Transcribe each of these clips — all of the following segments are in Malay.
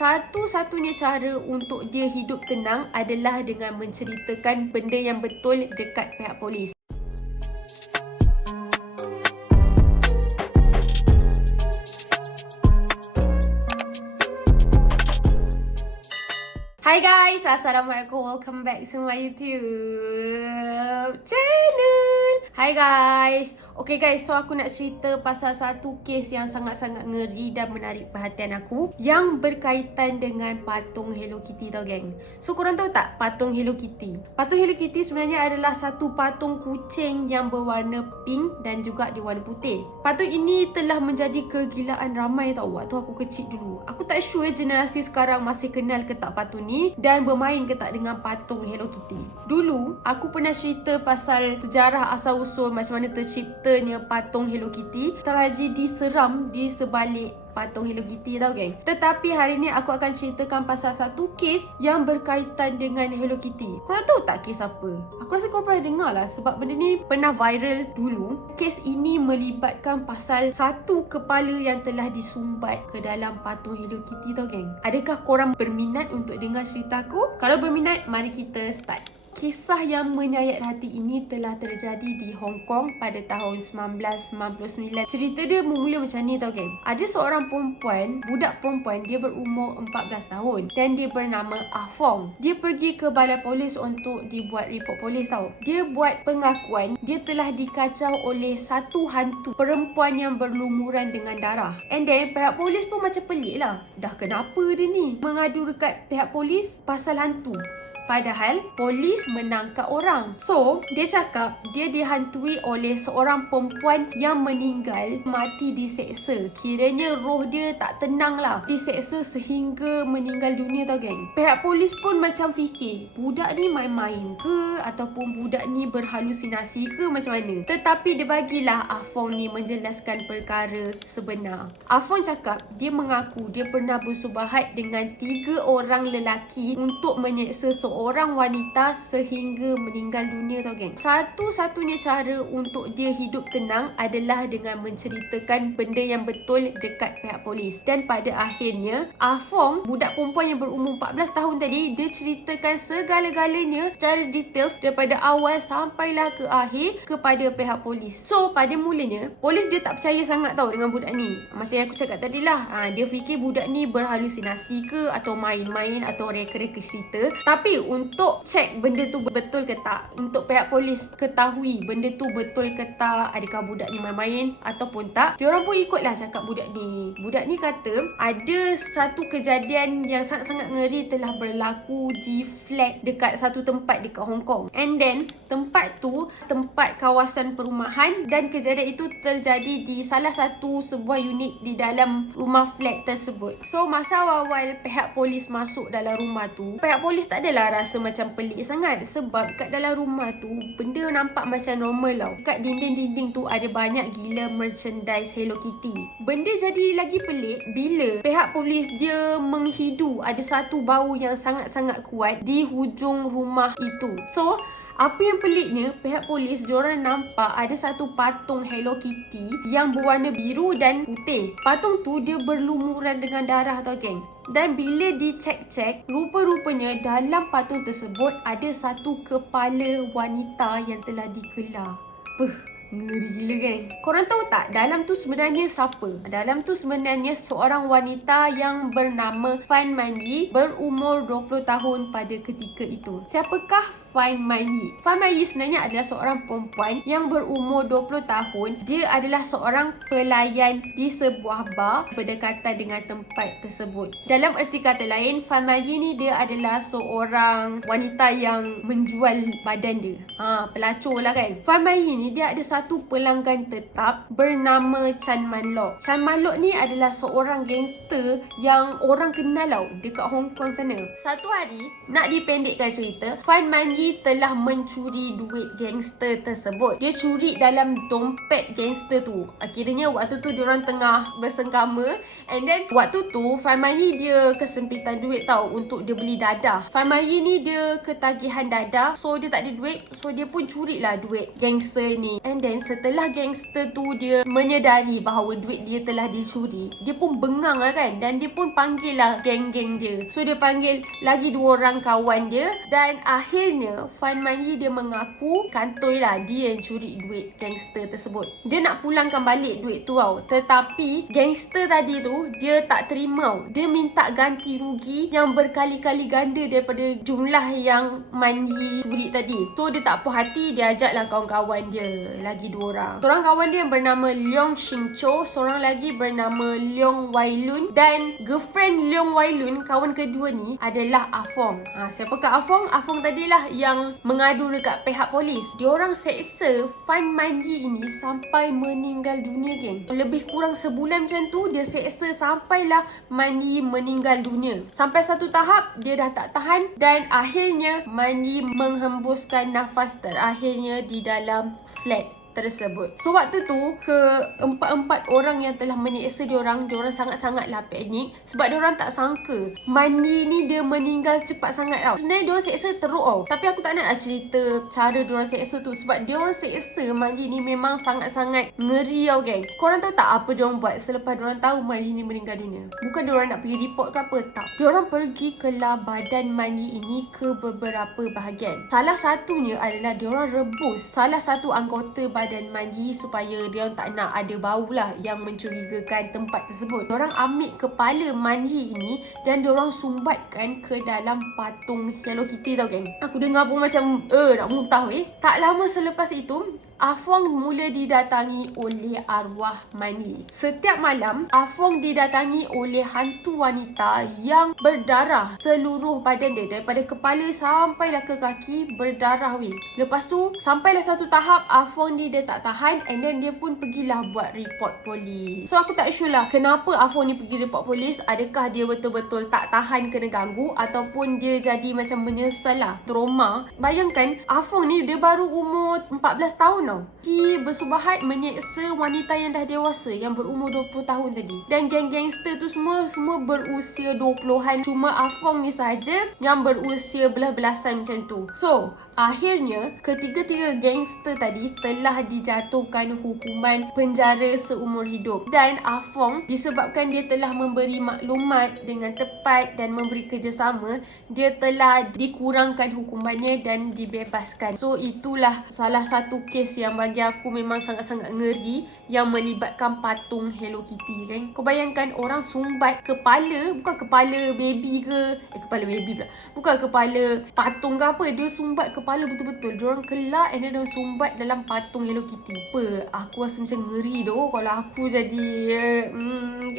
Satu-satunya cara untuk dia hidup tenang adalah dengan menceritakan benda yang betul dekat pihak polis. Hi guys, Assalamualaikum. Welcome back to my YouTube channel. Hi guys. Okay guys, so aku nak cerita pasal satu kes yang sangat-sangat ngeri dan menarik perhatian aku, yang berkaitan dengan patung Hello Kitty tau geng. So korang tahu tak patung Hello Kitty? Patung Hello Kitty sebenarnya adalah satu patung kucing yang berwarna pink dan juga diwarna putih. Patung ini telah menjadi kegilaan ramai tau waktu aku kecil dulu. Aku tak sure generasi sekarang masih kenal ke tak patung ni dan bermain ke tak dengan patung Hello Kitty. Dulu aku pernah cerita pasal sejarah asal usul macam mana terciptanya patung Hello Kitty, terajin diseram di sebalik patung Hello Kitty tau geng. Tetapi hari ni aku akan ceritakan pasal satu kes yang berkaitan dengan Hello Kitty. Korang tahu tak kes apa? Aku rasa korang pernah dengar lah sebab benda ni pernah viral dulu. Kes ini melibatkan pasal satu kepala yang telah disumbat ke dalam patung Hello Kitty tau geng. Adakah korang berminat untuk dengar cerita aku? Kalau berminat, mari kita start. Kisah yang menyayat hati ini telah terjadi di Hong Kong pada tahun 1999. Cerita dia bermula macam ni tau geng. Ada seorang perempuan, budak perempuan, dia berumur 14 tahun dan dia bernama Ah Fong. Dia pergi ke balai polis untuk dibuat report polis tau. Dia buat pengakuan dia telah dikacau oleh satu hantu perempuan yang berlumuran dengan darah. And then pihak polis pun macam pelik lah. Dah kenapa dia ni mengadu dekat pihak polis pasal hantu? Padahal polis menangkap orang. So, dia cakap dia dihantui oleh seorang perempuan yang meninggal mati diseksa. Kiranya roh dia tak tenang lah. Diseksa sehingga meninggal dunia tau geng. Pihak polis pun macam fikir, budak ni main-main ke? Ataupun budak ni berhalusinasi ke macam mana? Tetapi dia bagilah Ah Fong ni menjelaskan perkara sebenar. Ah Fong cakap dia mengaku dia pernah bersubahat dengan 3 orang lelaki untuk menyeksa seorang wanita sehingga meninggal dunia tau geng. Satu-satunya cara untuk dia hidup tenang adalah dengan menceritakan benda yang betul dekat pihak polis. Dan pada akhirnya, Ah Fong, budak perempuan yang berumur 14 tahun tadi, dia ceritakan segala-galanya secara detail daripada awal sampailah ke akhir kepada pihak polis. So, pada mulanya, polis dia tak percaya sangat tau dengan budak ni. Masa yang aku cakap tadi lah, dia fikir budak ni berhalusinasi ke atau main-main atau reka-reka cerita. Tapi untuk cek benda tu betul ke tak, untuk pihak polis ketahui benda tu betul ke tak, adakah budak ni main-main ataupun tak, diorang pun ikutlah cakap budak ni. Budak ni kata ada satu kejadian yang sangat-sangat ngeri telah berlaku di flat dekat satu tempat dekat Hong Kong. And then tempat tu tempat kawasan perumahan dan kejadian itu terjadi di salah satu sebuah unit di dalam rumah flat tersebut. So masa awal pihak polis masuk dalam rumah tu, pihak polis tak adalah rasa macam pelik sangat sebab kat dalam rumah tu benda nampak macam normal tau. Kat dinding-dinding tu ada banyak gila merchandise Hello Kitty. Benda jadi lagi pelik bila pihak polis dia menghidu ada satu bau yang sangat-sangat kuat di hujung rumah itu. So apa yang peliknya, pihak polis diorang nampak ada satu patung Hello Kitty yang berwarna biru dan putih. Patung tu dia berlumuran dengan darah tau geng. Dan bila dicek-cek, rupa-rupanya dalam patung tersebut ada satu kepala wanita yang telah dikelar. Ngeri gila geng. Korang tahu tak dalam tu sebenarnya siapa? Dalam tu sebenarnya seorang wanita yang bernama Fan Man Yi, berumur 20 tahun pada ketika itu. Siapakah Fan Man Yi? Fan Man Yi sebenarnya adalah seorang perempuan yang berumur 20 tahun. Dia adalah seorang pelayan di sebuah bar berdekatan dengan tempat tersebut. Dalam erti kata lain, Fan Man Yi ni dia adalah seorang wanita yang menjual badan dia. Pelacur lah kan. Fan Man Yi ni dia ada satu pelanggan tetap bernama Chan Man Lok. Chan Man Lok ni adalah seorang gangster yang orang kenal tau dekat Hong Kong sana. Satu hari, nak dipendekkan cerita, Fan Man Yi telah mencuri duit gangster tersebut. Dia curi dalam dompet gangster tu. Akhirnya waktu tu diorang tengah bersengkama, and then waktu tu Fan Man Yi dia kesempitan duit tau untuk dia beli dadah. Fan Man Yi ni dia ketagihan dadah, so dia tak ada duit, so dia pun curilah duit gangster ni. And then setelah gangster tu dia menyedari bahawa duit dia telah dicuri, dia pun bengang lah kan, dan dia pun panggil lah geng-geng dia. So dia panggil lagi 2 orang kawan dia, dan akhirnya Fan Man Yi dia mengaku kantoi lah dia yang curi duit gangster tersebut. Dia nak pulangkan balik duit tu tau, tetapi gangster tadi tu dia tak terima. Dia minta ganti rugi yang berkali-kali ganda daripada jumlah yang Man Yi curi tadi. So dia tak puas hati, dia ajaklah kawan-kawan dia lagi 2 orang. Seorang kawan dia yang bernama Leong Xing Cho, seorang lagi bernama Leong Wai Lun, dan girlfriend Leong Wai Lun, kawan kedua ni adalah Ah Fong. Siapakah Ah Fong? Ah Fong tadilah yang mengadu dekat pihak polis. Diorang seksa Fan Man Yi ini sampai meninggal dunia, geng. Lebih kurang sebulan macam tu dia seksa sampailah Man Yi meninggal dunia. Sampai satu tahap dia dah tak tahan, dan akhirnya Man Yi menghembuskan nafas terakhirnya di dalam flat tersebut. So waktu tu keempat-empat orang yang telah menyeksa diorang sangat-sangatlah panik sebab diorang tak sangka Man Yi ni dia meninggal cepat sangat tau. Sebenarnya diorang seksa teruk tau, tapi aku tak nak cerita cara diorang seksa tu sebab diorang seksa Man Yi ni memang sangat-sangat ngeri tau, geng. Korang tahu tak apa diorang buat selepas diorang tahu Man Yi ni meninggal dunia? Bukan diorang nak pergi report ke apa, tak. Diorang pergi kelah badan Man Yi ini ke beberapa bahagian. Salah satunya adalah diorang rebus salah satu anggota badan Man Yi supaya dia tak nak ada bau lah yang mencurigakan tempat tersebut. Diorang ambil kepala Man Yi ini dan diorang sumbatkan ke dalam patung Hello Kitty tau, geng. Aku dengar pun macam nak muntah weh. Tak lama selepas itu Ah Fong mula didatangi oleh arwah Man Yi. Setiap malam, Ah Fong didatangi oleh hantu wanita yang berdarah seluruh badan dia. Daripada kepala sampailah ke kaki berdarah weh. Lepas tu, sampailah satu tahap Ah Fong ni dia tak tahan, and then dia pun pergilah buat report polis. So aku tak sure lah kenapa Ah Fong ni pergi report polis. Adakah dia betul-betul tak tahan kena ganggu, ataupun dia jadi macam menyesal lah, trauma. Bayangkan Ah Fong ni dia baru umur 14 tahun tau. Dia bersubahat menyeksa wanita yang dah dewasa yang berumur 20 tahun tadi. Dan geng-gangster tu semua berusia 20-an. Cuma Ah Fong ni saja yang berusia belas-belasan macam tu. So akhirnya ketiga-tiga gangster tadi telah dijatuhkan hukuman penjara seumur hidup. Dan Ah Fong, disebabkan dia telah memberi maklumat dengan tepat dan memberi kerjasama, dia telah dikurangkan hukumannya dan dibebaskan. So itulah salah satu kes yang bagi aku memang sangat-sangat ngeri, yang melibatkan patung Hello Kitty, kan. Kau bayangkan orang sumbat kepala, bukan kepala baby ke, kepala baby pula, bukan kepala patung ke apa, dia sumbat kepala betul-betul. Diorang kelak and then diorang sumbat dalam patung Hello Kitty. Aku rasa macam ngeri doh kalau aku jadi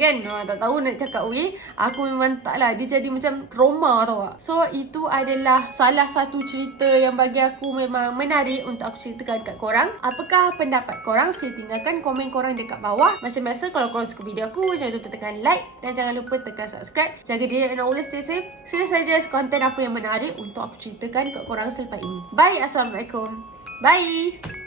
kan. Tak tahu nak cakap weh. Aku memang tak lah. Dia jadi macam trauma tau tak. So itu adalah salah satu cerita yang bagi aku memang menarik untuk aku ceritakan kat korang. Apakah pendapat korang? Sila tinggalkan komen korang dekat bawah. Macam biasa, kalau korang suka video aku, jangan lupa tekan like dan jangan lupa tekan subscribe. Jaga diri and always stay safe. Sila suggest konten apa yang menarik untuk aku ceritakan kat korang selepas ini. Bye. Assalamualaikum. Bye.